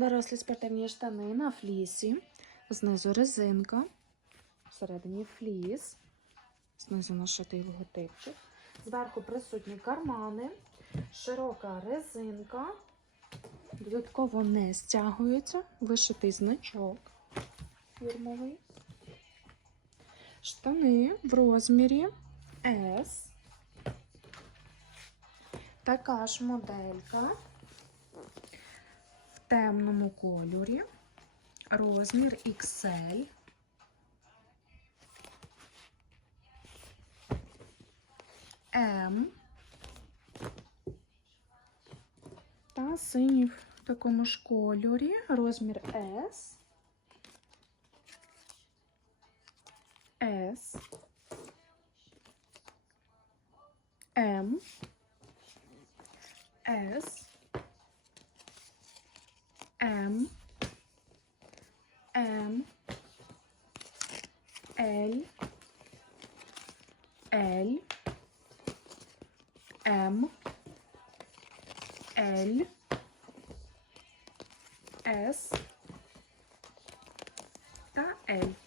Дорослі спортивні штани на флісі. Знизу резинка. Всередині фліс. Знизу нашитий логотипчик. Зверху присутні кармани. Широка резинка. Додатково не стягується. Вишитий значок фірмовий. Штани в розмірі S. Така ж моделька темному кольорі. Розмір XL. М. Та синій в такому ж кольорі. Розмір S. S. М. С. М. М. Л. Л. М. Л. С. Та Л.